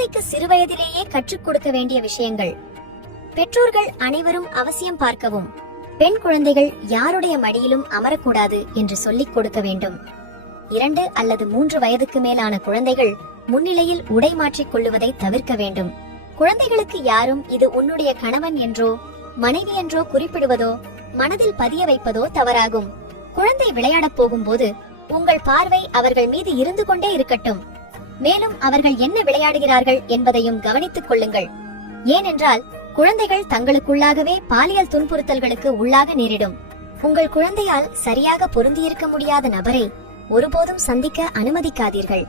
குழந்தைக்கு சிறுவயதிலேயே கற்றுக் கொடுக்க வேண்டிய விஷயங்கள். பெற்றோர்கள் அனைவரும் அவசியம் பார்க்கவும் பெண் குழந்தைகள் யாருடைய மடியிலும் அமரக்கூடாது என்று சொல்லிக் கொடுக்க வேண்டும். இரண்டு அல்லது மூன்று வயதுக்கு மேலான குழந்தைகள் முன்னிலையில் உடை மாற்றிக் கொள்ளுவதை தவிர்க்க வேண்டும். குழந்தைகளுக்கு யாரும் இது உன்னுடைய கணவன் என்றோ மனைவி என்றோ குறிப்பிடுவதோ மனதில் பதிய வைப்பதோ தவறாகும். குழந்தை விளையாடப் போகும்போது உங்கள் பார்வை அவர்கள் மீது இருந்து கொண்டே இருக்கட்டும். மேலும் அவர்கள் என்ன விளையாடுகிறார்கள் என்பதையும் கவனித்துக் கொள்ளுங்கள். ஏனென்றால் குழந்தைகள் தங்களுக்குள்ளாகவே பாலியல் துன்புறுத்தல்களுக்கு உள்ளாக நேரிடும். உங்கள் குழந்தையால் சரியாக பொருந்தியிருக்க முடியாத நபரை ஒருபோதும் சந்திக்க அனுமதிக்காதீர்கள்.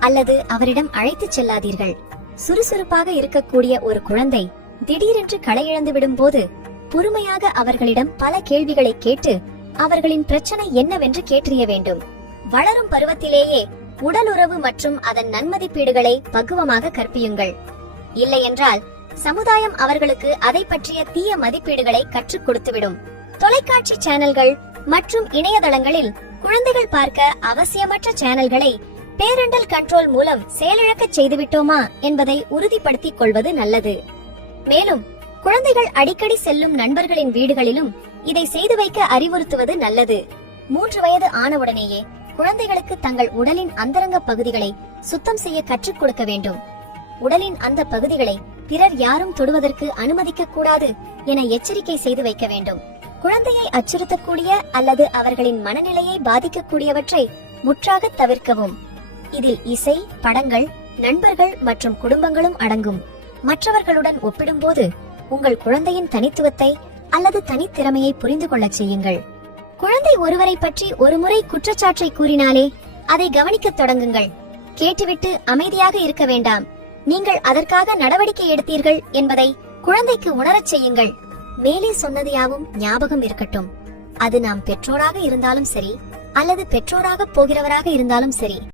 அல்லது அவரிடம் அழைத்துச் செல்லாதீர்கள். சுறுசுறுப்பாக இருக்கக்கூடிய ஒரு குழந்தை திடீரென்று களையிழந்து விடும்போது பொறுமையாக அவர்களிடம் பல கேள்விகளை கேட்டு அவர்களின் பிரச்சனை என்னவென்று கேட்டறிய வேண்டும். வளரும் பருவத்திலேயே உடல் உறவு மற்றும் அதன் நன்மதிப்பீடுகளை பக்குவமாக கற்பியுங்கள். இல்லையென்றால் சமுதாயம் அவர்களுக்கு அதை பற்றிய தீய மதிப்பீடுகளை கற்றுக் கொடுத்துவிடும். தொலைக்காட்சி சேனல்கள் மற்றும் இணையதளங்களில் குழந்தைகள் பார்க்க அவசியமற்ற சேனல்களை பேரண்டல் கண்ட்ரோல் மூலம் செயலிழக்கச் செய்துவிட்டோமா என்பதை உறுதிப்படுத்திக் கொள்வது நல்லது. மேலும் குழந்தைகள் அடிக்கடி செல்லும் நண்பர்களின் வீடுகளிலும் இதை செய்து வைக்க அறிவுறுத்துவது நல்லது. மூன்று வயது ஆனவுடனேயே குழந்தைகளுக்கு தங்கள் உடலின் அந்தரங்க பகுதிகளை சுத்தம் செய்ய கற்றுக் கொடுக்க வேண்டும். உடலின் அந்த பகுதிகளை பிறர் யாரும் தொடுவதற்கு அனுமதிக்க கூடாது என எச்சரிக்கை செய்து வைக்க வேண்டும். குழந்தையை அச்சுறுத்தக்கூடிய அல்லது அவர்களின் மனநிலையை பாதிக்கக்கூடியவற்றை முற்றாக தவிர்க்கவும். இதில் இசை படங்கள் நண்பர்கள் மற்றும் குடும்பங்களும் அடங்கும். மற்றவர்களுடன் ஒப்பிடும்போது உங்கள் குழந்தையின் தனித்துவத்தை அல்லது தனித்திறமையை புரிந்து கொள்ளச் செய்யுங்கள். குழந்தை ஒருவரை பற்றி ஒருமுறை குற்றச்சாட்டை கூறினாலே அதை கவனிக்கத் தொடங்குங்கள். கேட்டுவிட்டு அமைதியாக இருக்க வேண்டாம். நீங்கள் அதற்காக நடவடிக்கை எடுத்தீர்கள் என்பதை குழந்தைக்கு உணரச் செய்யுங்கள். மேலே சொன்னது யாவும் ஞாபகம் இருக்கட்டும். அது நாம் பெற்றோராக இருந்தாலும் சரி அல்லது பெற்றோராக போகிறவராக இருந்தாலும் சரி.